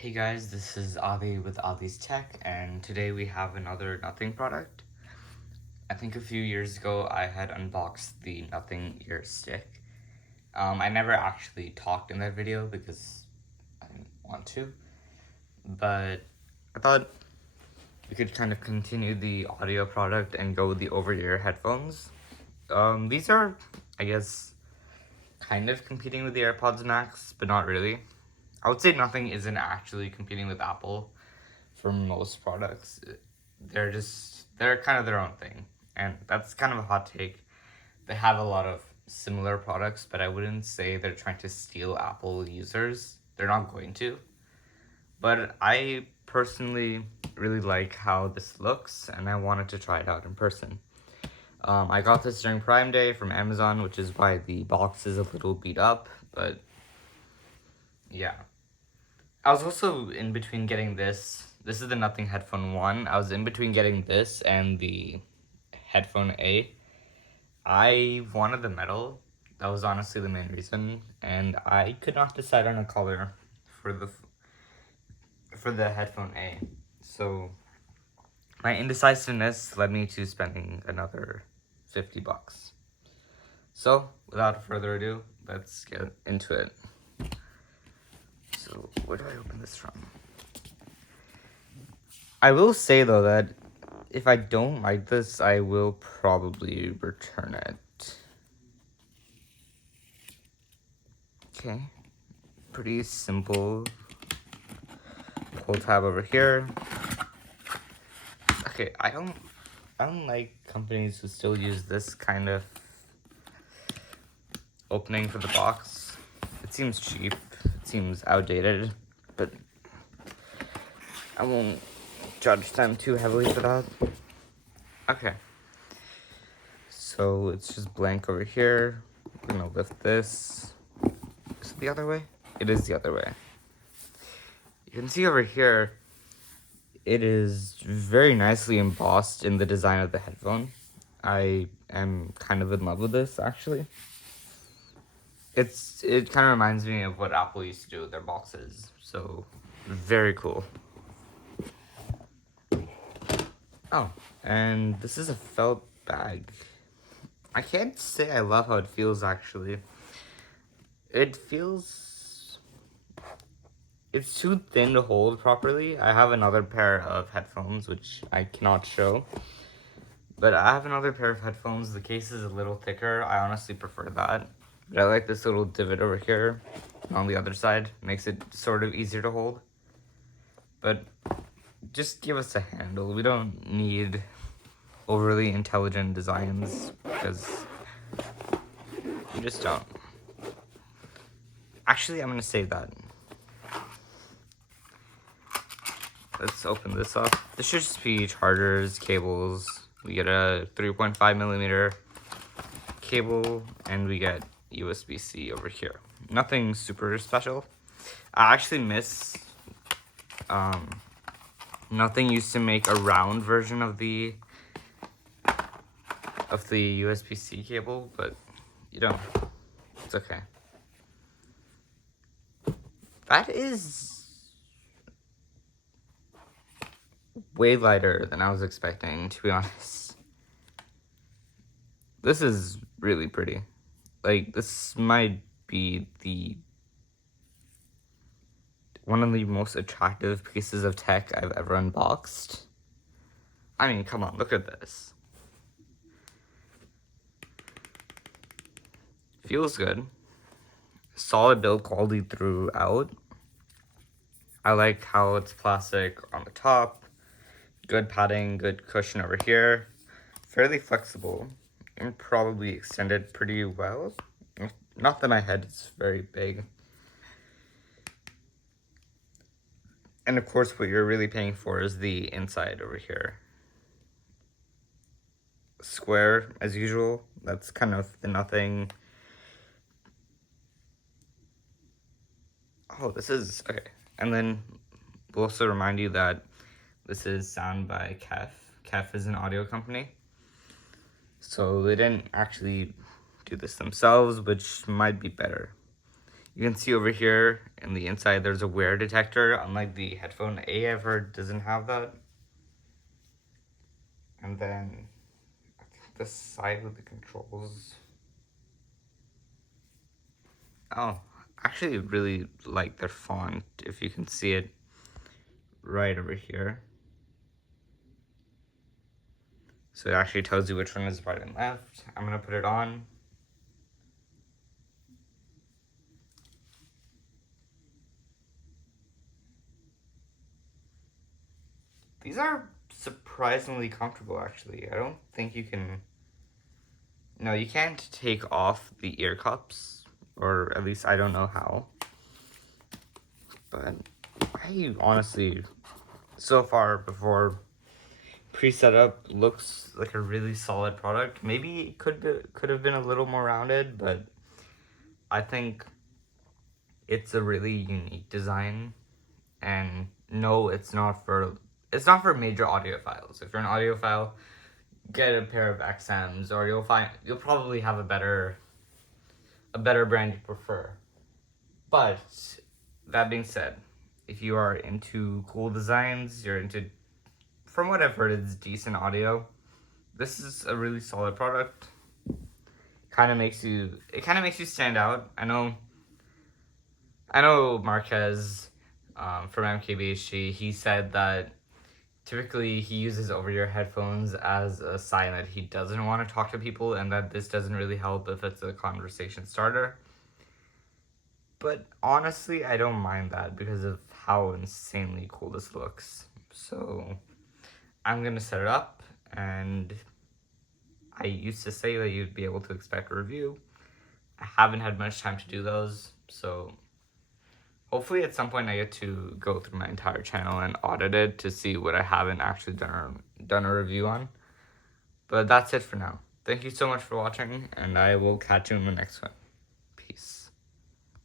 Hey guys, this is Adi with Adi's Tech, and today we have another Nothing product. I think a few years ago I had unboxed the Nothing ear stick. I never actually talked in that video because I didn't want to, but I thought we could kind of continue the audio product and go with the over-ear headphones. These are, I guess, kind of competing with the AirPods Max, but not really. I would say Nothing isn't actually competing with Apple for most products. They're kind of their own thing, and that's kind of a hot take. They have a lot of similar products, but I wouldn't say they're trying to steal Apple users. They're not going to. But I personally really like how this looks, and I wanted to try it out in person. I got this during Prime Day from Amazon, which is why the box is a little beat up, but yeah. I was also in between getting this. This is the Nothing Headphone 1. I was in between getting this and the Headphone A. I wanted the metal. That was honestly the main reason, and I could not decide on a color for the Headphone A. So my indecisiveness led me to spending another $50. So without further ado, let's get into it. So where do I open this from? I will say though that if I don't like this, I will probably return it. Okay, pretty simple. Pull tab over here. Okay, I don't like companies who still use this kind of opening for the box. It seems cheap. It seems outdated, but I won't judge them too heavily for that. Okay. So it's just blank over here. We're gonna lift this. Is it the other way? It is the other way. You can see over here, it is very nicely embossed in the design of the headphone. I am kind of in love with this, actually. It kind of reminds me of what Apple used to do with their boxes. So, very cool. Oh, and this is a felt bag. I can't say I love how it feels, actually. It feels... It's too thin to hold properly. I have another pair of headphones, which I cannot show. But I have another pair of headphones. The case is a little thicker. I honestly prefer that. But I like this little divot over here on the other side. Makes it sort of easier to hold. But just give us a handle. We don't need overly intelligent designs because we just don't. Actually, I'm going to save that. Let's open this up. This should just be chargers, cables. We get a 3.5 millimeter cable, and we get USB-C over here. Nothing super special. I actually miss, Nothing used to make a round version of the USB-C cable, but you don't. It's okay. That is way lighter than I was expecting, to be honest. This is really pretty. Like, this might be one of the most attractive pieces of tech I've ever unboxed. I mean, come on, look at this. Feels good. Solid build quality throughout. I like how it's plastic on the top. Good padding, good cushion over here. Fairly flexible. And probably extended pretty well. Not that my head is very big. And of course, what you're really paying for is the inside over here. Square, as usual. That's kind of the Nothing. Oh, this is, okay. And then we'll also remind you that this is sound by Kef. Kef is an audio company. So they didn't actually do this themselves, which might be better. You can see over here in the inside there's a wear detector, unlike the Headphone A I've heard doesn't have that. And then I think the side with the controls. Oh, I actually really like their font, if you can see it right over here. So it actually tells you which one is right and left. I'm gonna put it on. These are surprisingly comfortable, actually. I don't think you can... No, you can't take off the ear cups, or at least I don't know how. But I honestly, so far before pre-setup, looks like a really solid product. Maybe it could have been a little more rounded, but I think it's a really unique design. And no, it's not for major audiophiles. If you're an audiophile, get a pair of XMs, or you'll probably have a better brand you prefer. But that being said, if you are into cool designs, you're into, from what I've heard, it's decent audio, this is a really solid product. It kind of makes you stand out. I know Marquez from MKBHD, he said that typically he uses over-ear headphones as a sign that he doesn't want to talk to people, and that this doesn't really help if it's a conversation starter. But honestly, I don't mind that because of how insanely cool this looks. So I'm gonna set it up, and I used to say that you'd be able to expect a review. I haven't had much time to do those, so hopefully at some point I get to go through my entire channel and audit it to see what I haven't actually done a review on. But that's it for now. Thank you so much for watching, and I will catch you in the next one.